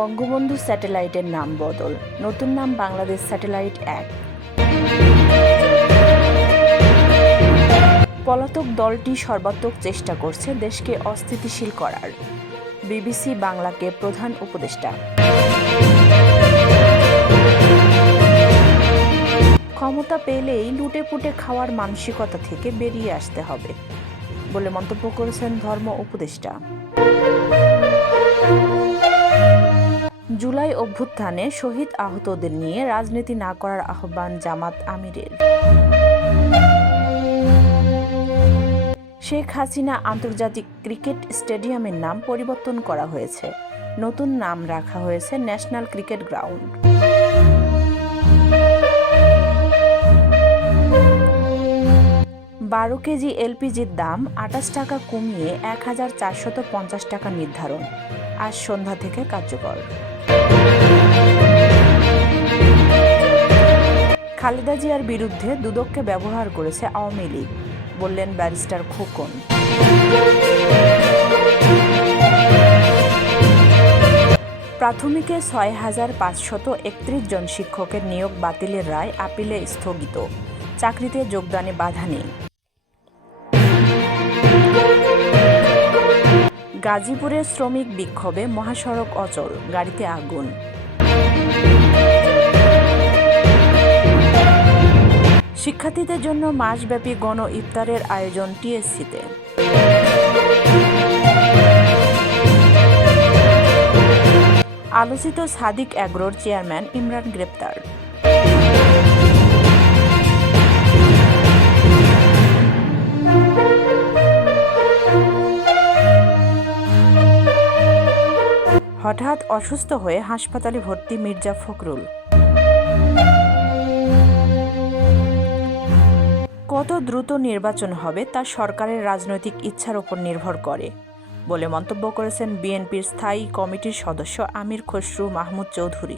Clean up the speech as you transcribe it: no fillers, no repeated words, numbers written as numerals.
বঙ্গবন্ধু স্যাটেলাইটের নাম বদল, নতুন নাম বাংলাদেশ স্যাটেলাইট 1। পলাতক দলটি সর্বাত্মক চেষ্টা করছে দেশকে অস্থিতিশীল করার, বিবিসি বাংলাকে প্রধান উপদেষ্টা। ক্ষমতা পেলেই লুটেপুটে খাওয়ার মানসিকতা থেকে বেরিয়ে আসতে হবে বলে মন্তব্য করেছেন ধর্ম উপদেষ্টা। জুলাই অভ্যুত্থানে শহীদ আহতদের নিয়ে রাজনীতি না করার আহ্বান জামাত আমিরের। শেখ হাসিনা আন্তর্জাতিক ক্রিকেট স্টেডিয়ামের নাম পরিবর্তন করা হয়েছে, নতুন নাম রাখা হয়েছে ন্যাশনাল ক্রিকেট গ্রাউন্ড। 12 কেজি এলপিজির দাম 28 টাকা কমিয়ে 1450 টাকা নির্ধারণ, আজ সন্ধ্যা থেকে কার্যকর। খালেদা জিয়ার বিরুদ্ধে দুদককে ব্যবহার করেছে আওয়ামী লীগ, বললেন ব্যারিস্টার খোকন। প্রাথমিকে 6531 জন শিক্ষকের নিয়োগ বাতিলের রায় আপিলে স্থগিত, চাকরিতে যোগদানে বাধা নেই। গাজীপুরে শ্রমিক বিক্ষোভে মহাসড়ক অচল, গাড়িতে আগুন। শিক্ষার্থীদের জন্য মাসব্যাপী গণ ইফতারের আয়োজন টিএসসিতে। আলোচিত সাদিক অ্যাগ্রোর চেয়ারম্যান ইমরান গ্রেপ্তার। হঠাৎ অসুস্থ হয়ে হাসপাতালে ভর্তি মির্জা ফখরুল। কত দ্রুত নির্বাচন হবে তা সরকারের রাজনৈতিক ইচ্ছার উপর নির্ভর করে বলে মন্তব্য করেছেন বিএনপির স্থায়ী কমিটির সদস্য আমির খসরু মাহমুদ চৌধুরী।